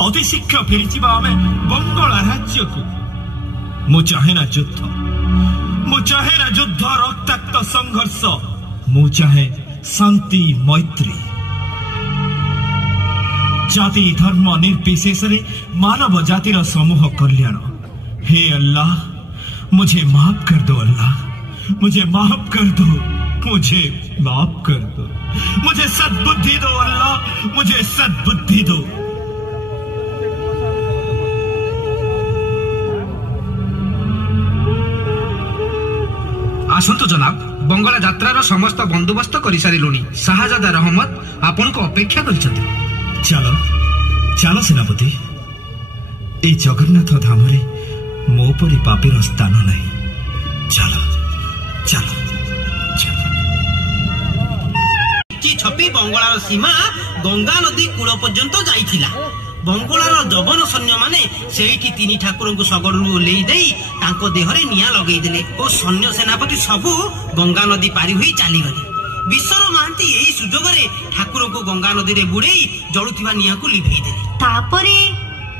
अति शीघ्र फेरी आम बंगला राज्य को। मु चाहे ना युद्ध, मु चाहे ना युद्ध रक्ताक्त संघर्ष, मु चाहे शांति मैत्री। जाति धर्म निर्विशेष मानव जातिर समूह कल्याण। हे अल्लाह मुझे माफ कर दो, अल्लाह मुझे माफ कर दो, मुझे माफ कर दो, मुझे सद्बुद्धि दो अल्लाह, मुझे सद्बुद्धि दो। आसंतु जनाब, बंगला यात्रार समस्त बंदोबस्त कर सारे शाहजादा रहमत आपन को अपेक्षा कर। चलो चलो सेनापति, ए जगन्नाथ धाम रे मो परी पापीर स्थान नहीं। चलो चलो चलो। छपी बंगलार सीमा गंगा नदी कूल पर्यंत जाइथिला। बंगलार जबन सैन्य माने सेठी तीन ठाकुर को सगड़ू ओल्लई देई तांको देहरे निया लगई देले और सैन्य सेनापति सबू गंगा नदी पारी होई चली गले। विश्वर महांती यही सुजोग रे ठाकुर को गंगा नदी रे बुड़ेई जलुथिबा निया को लिभेई देले।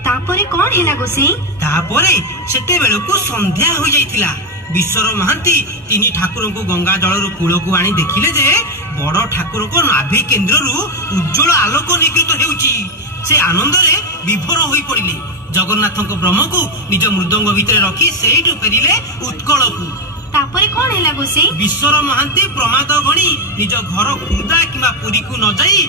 तापरे कौन हैला गोसाई? तापरे सेते बेलकु संध्या हो जाइथिला। विश्वर महांती तीन ठाकुर को गंगा जल कूल को आनी देखिले जे बड़ ठाकुर को नाभि केन्द्र उज्जवल आलोक निकित हेउची। से आनंद रे विभोर होई पड़िले। जगन्नाथ ब्रह्म को निज मृदंग भितर रखी सेठू फेरिले उत्कल को। तापरे कौन हैला गोसाई? विश्वर महांती प्रमाद गणी निज घर खुर्दा किंबा पुरी को न जाई